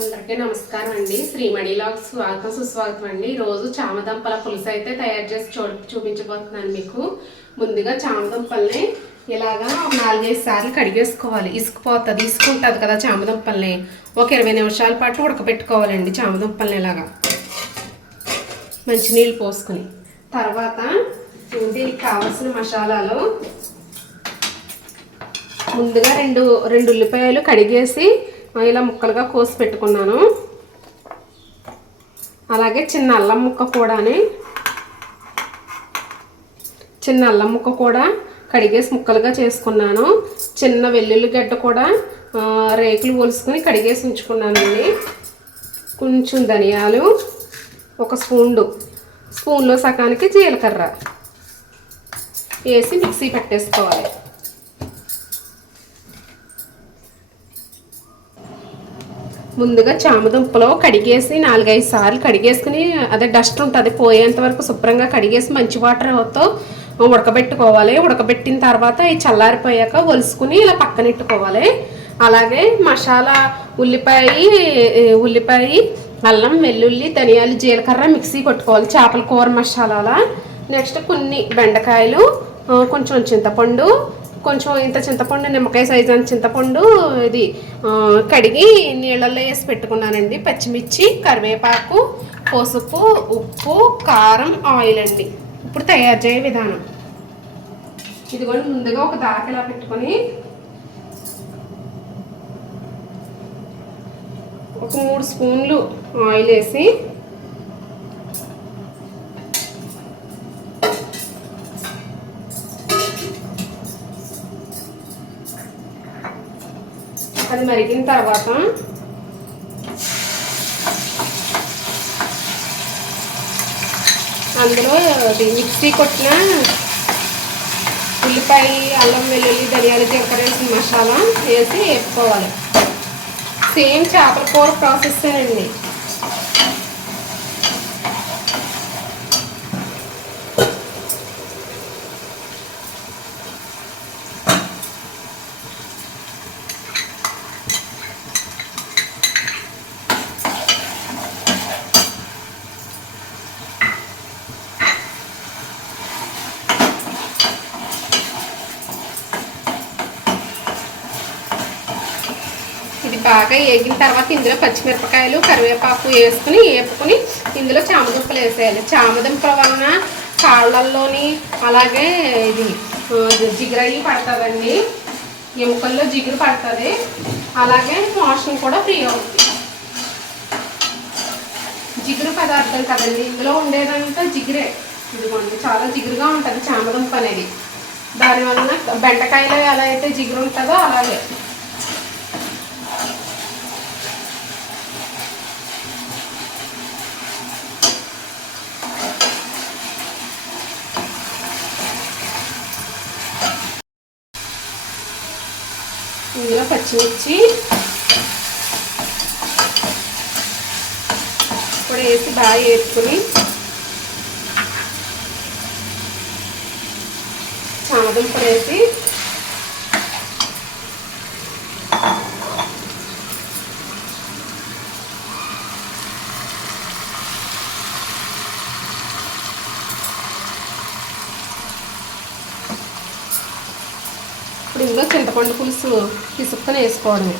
అందరికీ నమస్కారం అండి. శ్రీమణిలాగ్ స్వాగతం సుస్వాగతం అండి. రోజు చామదుంపల పులుసు అయితే తయారు చేసి చూ చూపించబోతున్నాను మీకు. ముందుగా చామదుంపల్ని ఇలాగా ఒక నాలుగైదు సార్లు కడిగేసుకోవాలి. ఇసుకుపోతుంది ఇసుకుంటుంది కదా చామదుంపల్ని. ఒక ఇరవై నిమిషాల పాటు ఉడకబెట్టుకోవాలండి చామదుంపల్ని ఇలాగా. మంచినీళ్ళు పోసుకుని. తర్వాత దీనికి కావాల్సిన మసాలాలు. ముందుగా రెండు రెండు ఉల్లిపాయలు కడిగేసి ఇలా ముక్కలుగా కోసి పెట్టుకున్నాను. అలాగే చిన్న అల్లం ముక్క కూడాని చిన్న అల్లం ముక్క కూడా కడిగేసి ముక్కలుగా చేసుకున్నాను. చిన్న వెల్లుల్లిగడ్డ కూడా రేకులు ఒలుసుకొని కడిగేసి ఉంచుకున్నానండి. కొంచెం ధనియాలు ఒక స్పూన్లు స్పూన్లో సగానికి జీలకర్ర వేసి మిక్సీ పెట్టేసుకోవాలి. ముందుగా చామదుంపలో కడిగేసి నాలుగైదు సార్లు కడిగేసుకుని అదే డస్ట్ ఉంటుంది పోయేంత వరకు శుభ్రంగా కడిగేసి మంచి వాటర్తో ఉడకబెట్టుకోవాలి. ఉడకబెట్టిన తర్వాత అవి చల్లారిపోయాక ఒలుసుకుని ఇలా పక్కనెట్టుకోవాలి అలాగే మసాలా ఉల్లిపాయ ఉల్లిపాయ అల్లం వెల్లుల్లి ధనియాలు జీలకర్ర మిక్సీ కొట్టుకోవాలి చేపల కూర మసాలాల. నెక్స్ట్ కొన్ని బెండకాయలు కొంచెం చింతపండు కొంచెం ఇంత చింతపండు నిమ్మకాయ సైజు అని చింతపండు ఇది కడిగి నీళ్ళల్లో వేసి పెట్టుకున్నానండి. పచ్చిమిర్చి కరివేపాకు పసుపు ఉప్పు కారం ఆయిల్ అండి. ఇప్పుడు తయారు చేయ విధానం. ఇదిగోండి ముందుగా ఒక దాకిలా పెట్టుకొని ఒక మూడు స్పూన్లు ఆయిల్ వేసి అది మరిగిన తర్వాత అందులో అది మిక్సీ కొట్టిన ఉల్లిపాయ అల్లం వెల్లుల్లి ధనియాలు జీలకర్ర వేసిన మసాలా వేసి వేపుకోవాలి. సేమ్ చేపల కూర ప్రాసెస్ అండి. బాగా వేగిన తర్వాత ఇందులో పచ్చిమిరపకాయలు కరివేపాకు వేసుకుని వేపుకుని ఇందులో చామదుంపలు వేసేయాలి. చామదుంపల వలన కాళ్ళల్లోని అలాగే ఇది జిగురయ్యి పడుతుందండి. ఎముకల్లో జిగురు పడుతుంది. అలాగే మోషన్ కూడా ఫ్రీ అవుతుంది. జిగురు పదార్థం కదండి ఇందులో ఉండేదంతా జిగురే. ఇదిగోండి చాలా జిగురుగా ఉంటుంది చామదుంప అనేది. దానివలన బెండకాయలో ఎలా అయితే జిగురు ఉంటుందో అలాగే. ఇందులో పచ్చిమిర్చి ఇప్పుడు వేసి బాగా వేసుకుని చామదుంపలు వేసి ఇందులో చింతపండు పులుసు పిసుక్కుని వేసుకోవడమే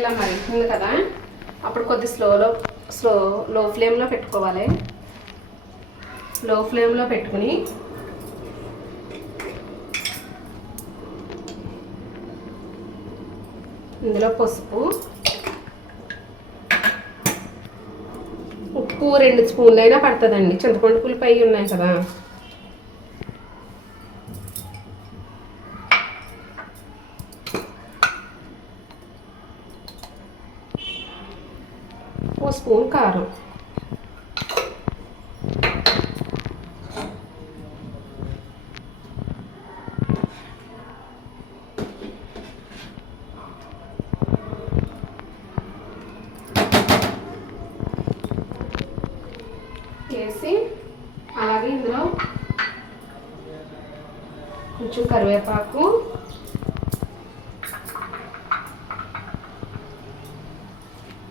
ఇలా మరుగుతుంది కదా? అప్పుడు కొద్ది స్లోలో స్లో లో ఫ్లేమ్లో పెట్టుకోవాలి లో ఫ్లేమ్లో పెట్టుకుని ఇందులో పసుపు ఉప్పు రెండు స్పూన్లు అయినా పడుతుందండి. చింతపండు పులిపై ఉన్నాయి కదా. ఓ స్పూన్ కారం. వేసి అలాగే ఇందులో కొంచెం కరివేపాకు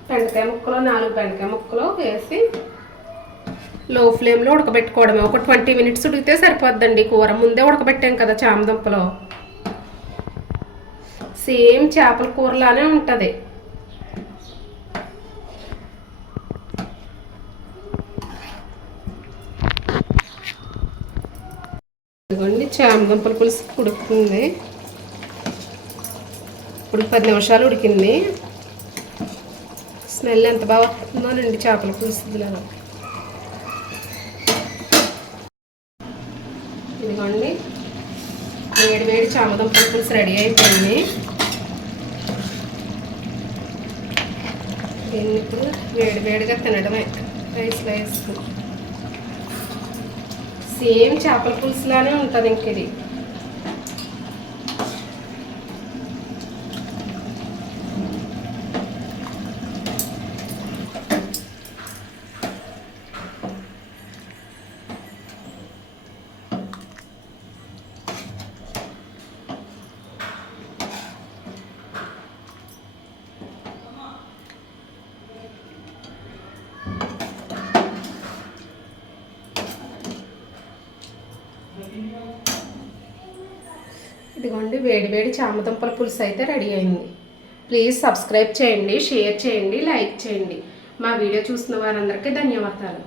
బెండకాయ ముక్కలు నాలుగు బెండకాయ ముక్కలు వేసి లో ఫ్లేమ్లో ఉడకబెట్టుకోవడమే. ఒక ట్వంటీ మినిట్స్ ఉడికితే సరిపోద్దండి. కూర ముందే ఉడకబెట్టాం కదా చామదుంపలో సేమ్ చేపల కూరలానే ఉంటుంది. ఇదిగోండి చామదుంపల పులుసు ఉడుకుతుంది. ఇప్పుడు పది నిమిషాలు ఉడికింది. స్మెల్ ఎంత బాగా వస్తుందోనండి చేపల పులుసులో ఇదిగోండి. వేడి వేడి చామదుంపల పులుసు రెడీ అయిపోయింది దీన్ని ఇప్పుడు వేడి వేడిగా తినడమే. రైస్లో వేసుకుని సేమ్ చేపల పులుసులానే ఉంటుంది ఇంక ఇది. ఇదిగోండి వేడి వేడి చామదుంపల పులుసు అయితే రెడీ అయింది. ప్లీజ్ సబ్స్క్రైబ్ చేయండి షేర్ చేయండి లైక్ చేయండి. మా వీడియో చూసిన వారందరికీ ధన్యవాదాలు.